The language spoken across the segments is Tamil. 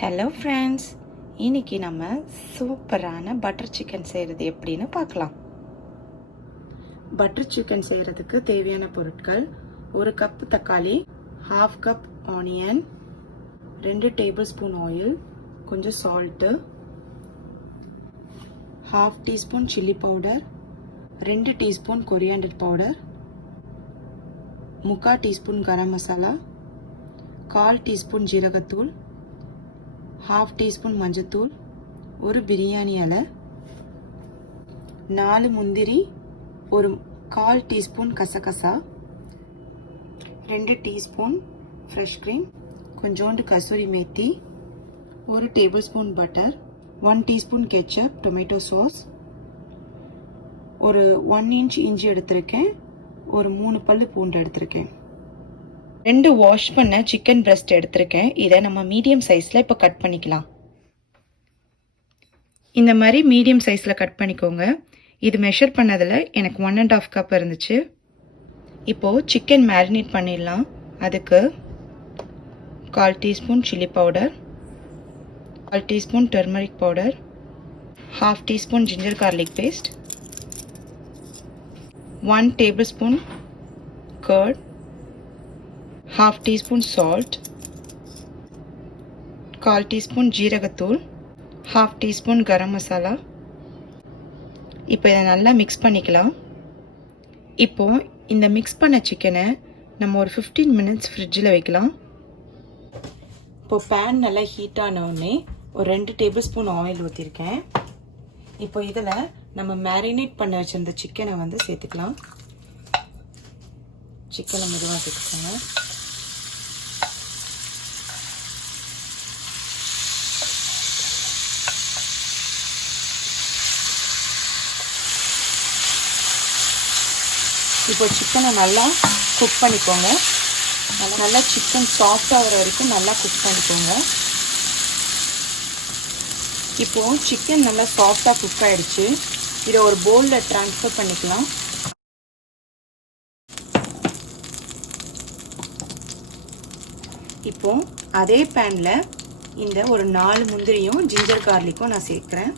ஹலோ ஃப்ரெண்ட்ஸ், இன்றைக்கி நம்ம சூப்பரான பட்டர் சிக்கன் செய்கிறது எப்படின்னு பார்க்கலாம். பட்டர் சிக்கன் செய்கிறதுக்கு தேவையான பொருட்கள்: 1 கப் தக்காளி, 1/2 cup onion, 2 tablespoon oil, கொஞ்சம் salt, 1/2 teaspoon chilli powder, 2 teaspoon coriander powder, 3/4 teaspoon garam masala, 1/4 teaspoon ஜீரகத்தூள், 1/2 டீஸ்பூன் மஞ்சத்தூள், 1 பிரியாணி இலை, 4 முந்திரி, 1/4 டீஸ்பூன் கசகசா, 2 டீஸ்பூன் ஃப்ரெஷ் க்ரீம், கொஞ்சோண்டு kasuri methi, 1 table spoon butter, 1 teaspoon ketchup tomato sauce, ஒரு 1 இன்ச் இஞ்சி எடுத்திருக்கேன், ஒரு 3 பல்லு பூண்டு எடுத்திருக்கேன், 2 வாஷ் பண்ண சிக்கன் பிரெஸ்ட் எடுத்திருக்கேன். இதை நம்ம மீடியம் சைஸில் இப்போ கட் பண்ணிக்கலாம். இந்த மாதிரி மீடியம் சைஸில் கட் பண்ணிக்கோங்க. இது மெஷர் பண்ணதில் எனக்கு 1.5 கப் இருந்துச்சு. இப்போது சிக்கன் மேரினேட் பண்ணிடலாம். அதுக்கு 1/4 teaspoon chilli powder, 1/4 teaspoon turmeric powder, 1/2 teaspoon ginger garlic paste, 1 tablespoon curd, 1/2 teaspoon salt, 1/4 teaspoon ஜீரகத்தூள், 1/2 டீஸ்பூன் கரம் மசாலா. இப்போ இதை நல்லா மிக்ஸ் பண்ணிக்கலாம். இப்போது இந்த மிக்ஸ் பண்ண சிக்கனை நம்ம ஒரு 15 மினிட்ஸ் ஃப்ரிட்ஜில் வைக்கலாம். இப்போ பேன் நல்லா ஹீட் ஆனவுடனே ஒரு 2 டேபிள் ஸ்பூன் ஆயில் ஊற்றிருக்கேன். இப்போ இதில் நம்ம மேரினேட் பண்ண வச்சுருந்த சிக்கனை வந்து சேர்த்துக்கலாம். சிக்கனை மெதுவாக சேர்த்துக்கோங்க. இப்போ சிக்கனை நல்லா குக் பண்ணிக்கோங்க. நல்லா சிக்கன் சாஃப்ட் ஆகிற வரைக்கும் நல்லா குக் பண்ணிக்கோங்க. இப்போது சிக்கன் நல்லா சாஃப்டாக குக் ஆகிடுச்சு. இதை ஒரு பவுலில் ட்ரான்ஸ்ஃபர் பண்ணிக்கலாம். இப்போது அதே பேனில் இந்த ஒரு 4 முந்திரியும் ஜிஞ்சர் கார்லிக்கும் நான் சேர்க்குறேன்.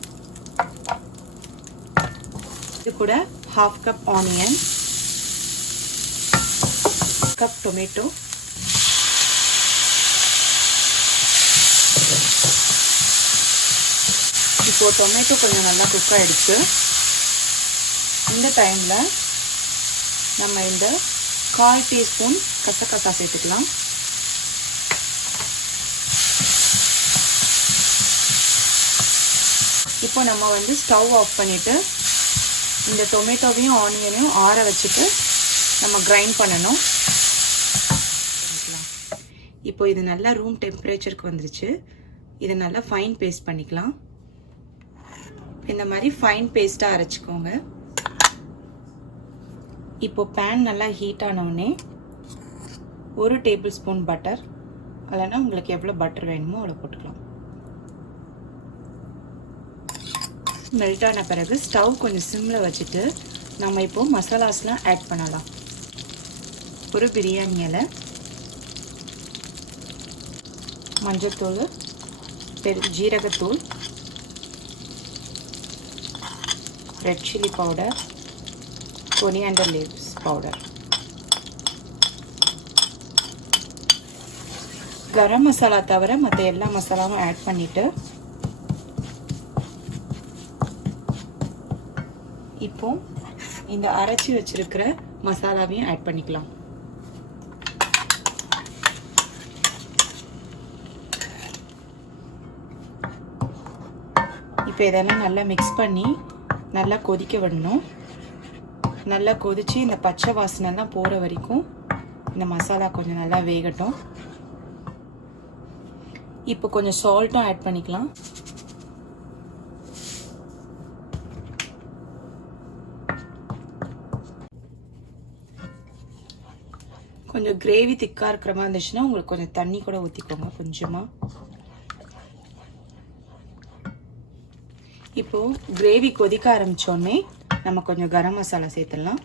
இது கூட 1/2 கப் ஆனியன், கப் டொமேட்டோ, இப்போது டொமேட்டோ கொஞ்சம் நல்லா குக் ஆகிடுச்சு. இந்த டைமில் நம்ம இந்த 1/4 டீஸ்பூன் கசகசா சேர்த்துக்கலாம். இப்போ நம்ம வந்து ஸ்டவ் ஆஃப் பண்ணிவிட்டு இந்த டொமேட்டோவையும் ஆனியனையும் ஆற வச்சுட்டு நம்ம கிரைண்ட் பண்ணணும். இப்போ இது நல்லா ரூம் டெம்பரேச்சருக்கு வந்துருச்சு. இதை நல்லா ஃபைன் பேஸ்ட் பண்ணிக்கலாம். இந்த மாதிரி ஃபைன் பேஸ்ட்டாக அரைச்சிக்கோங்க. இப்போ பேன் நல்லா ஹீட் ஆனவுடனே 1 டேபிள் ஸ்பூன் பட்டர், இல்லைன்னா உங்களுக்கு எவ்வளோ பட்டர் வேணுமோ அவ்வளோ போட்டுக்கலாம். மெல்ட் ஆன பிறகு ஸ்டவ் கொஞ்சம் சிம்மில் வச்சுட்டு நம்ம இப்போது மசாலாஸ்லாம் ஆட் பண்ணலாம். ஒரு பிரியாணி இலை, மஞ்சத்தூள், ஜீரகத்தூள், red chilli powder, coriander leaves powder, garam masala தவிர மற்ற எல்லா மசாலாவும் ஆட் பண்ணிவிட்டு இப்போ இந்த அரைச்சி வச்சிருக்கிற மசாலாவையும் ஆட் பண்ணிக்கலாம். இப்போ இதெல்லாம் நல்லா மிக்ஸ் பண்ணி நல்லா கொதிக்க விடணும். நல்லா கொதித்து இந்த பச்சை வாசனைலாம் போகிற வரைக்கும் இந்த மசாலா கொஞ்சம் நல்லா வேகட்டும். இப்போ கொஞ்சம் சால்ட்டும் ஆட் பண்ணிக்கலாம். கொஞ்சம் கிரேவி திக்காக இருக்கிற மாதிரி இருந்துச்சுன்னா உங்களுக்கு கொஞ்சம் தண்ணி கூட ஊற்றிக்கோங்க கொஞ்சமாக. இப்போது கிரேவி கொதிக்க ஆரம்பித்தோடனே நம்ம கொஞ்சம் கரம் மசாலா சேர்த்துடலாம்.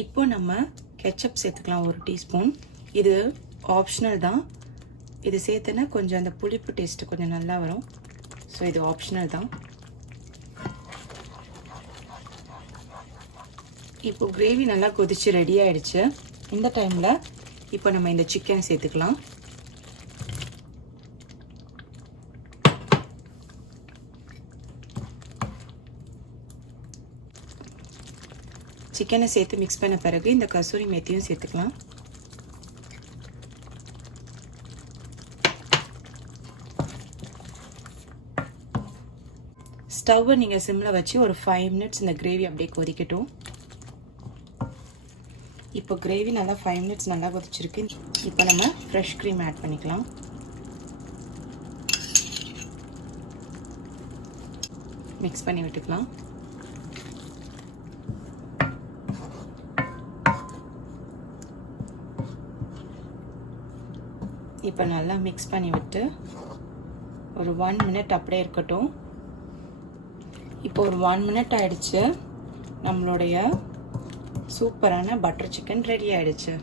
இப்போ நம்ம கெச்சப் சேர்த்துக்கலாம் 1 டீஸ்பூன். இது ஆப்ஷனல் தான். இது சேர்த்தனா கொஞ்சம் அந்த புளிப்பு டேஸ்ட்டு கொஞ்சம் நல்லா வரும். ஸோ இது ஆப்ஷனல் தான். இப்போ கிரேவி நல்லா கொதிச்சு ரெடி ஆயிடுச்சு. இந்த டைமில் இப்போ நம்ம இந்த சிக்கன் சேர்த்துக்கலாம். சிக்கனை சேர்த்து மிக்ஸ் பண்ண பிறகு இந்த கசூரி மேத்தியும் சேர்த்துக்கலாம். ஸ்டவ்வை நீங்கள் சிம்மில் வச்சு ஒரு 5 மினிட்ஸ் இந்த கிரேவி அப்படியே கொதிக்கட்டும். இப்போ கிரேவி நல்லா 5 மினிட்ஸ் நல்லா கொதிச்சிருக்கு. இப்போ நம்ம ஃப்ரெஷ் க்ரீம் ஆட் பண்ணிக்கலாம். மிக்ஸ் பண்ணி விட்டுக்கலாம். இப்போ நல்லா மிக்ஸ் பண்ணி விட்டு ஒரு 1 மினிட் அப்படியே இருக்கட்டும். இப்போ ஒரு 1 மினிட் ஆயிடுச்சு. நம்மளுடைய சூப்பரான பட்டர் சிக்கன் ரெடி ஆயிடுச்சு.